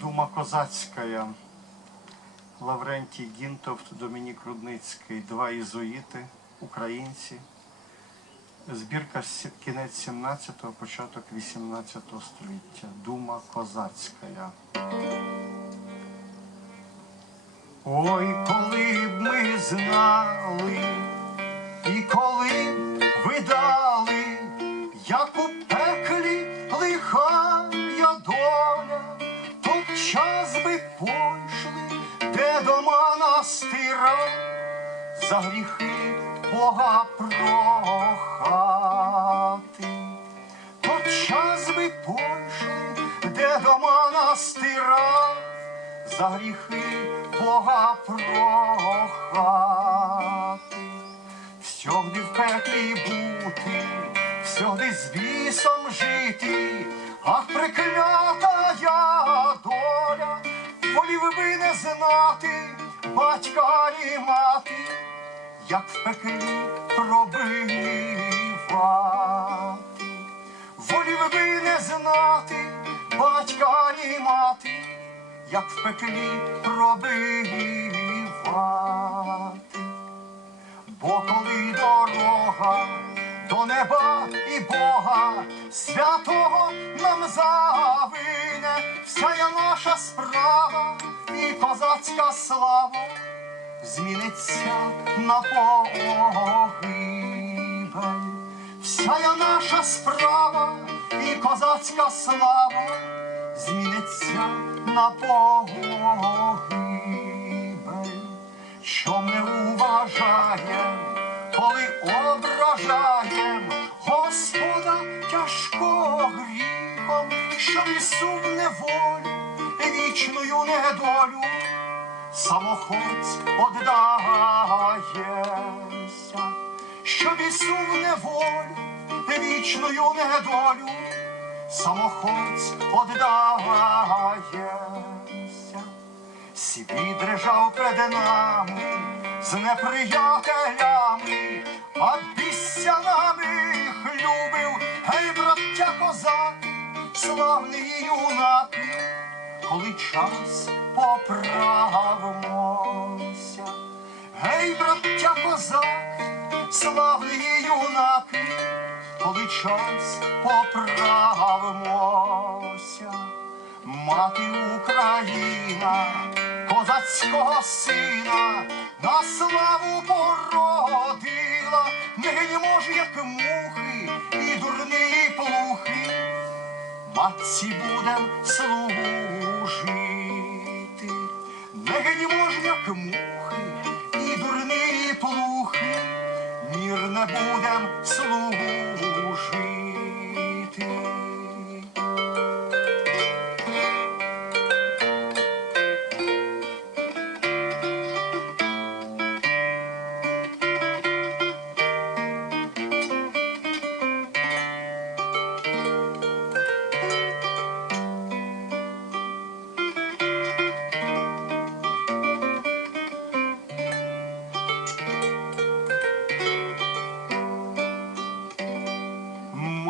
Дума козацькая. Лаврентій Гінтовт, Домінік Рудницький, два ізуїти, українці. Збірка кінець 17-го, початок 18 століття. Дума козацька. Ой, коли б ми знали, би пойшли, де до монастира, за гріхи Бога прохати, то час би пойшли, де до монастира, за гріхи Бога прохати, всьогди в пеклі бути, всьогди з бісом жити, ах, преклята я доля, волів би не знати батька і мати, як в пеклі пробивати, волів би не знати батька і мати, як в пеклі пробивати. Неба і Бога святого нам завине, вся я наша справа і козацька слава зміниться на погибель. Вся я наша справа і козацька слава зміниться на погибель. Що не уважаєм, коли ображаєм Господа тяжко гріхом, що несу в неволю вічною недолю, самоходць оддається, що несу в неволю вічною недолю, самоходць оддається. Світ дрижав перед нами з неприятелями, а бісся на них любив, гей, браття козак, славний юнак, коли час поправимося, гей, браття козак, славний юнак, коли час поправимося. Мати Україна, козацького сина, на славу породила, не може, як мухи і дурні плухи, матці будем служити, не може, як мухи і дурні плухи, мірне будем служити.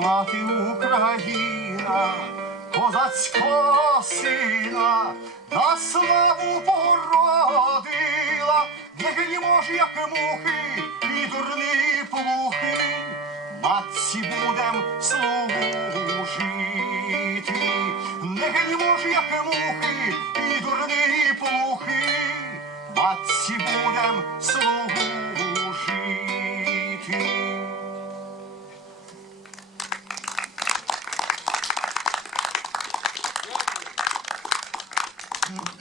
Мати Україна, козацького сина, на славу породила, не може, як мухи і дурні плухи, матці будем служити, не може, як мухи і дурні плухи, матці будем служити. Mm-hmm.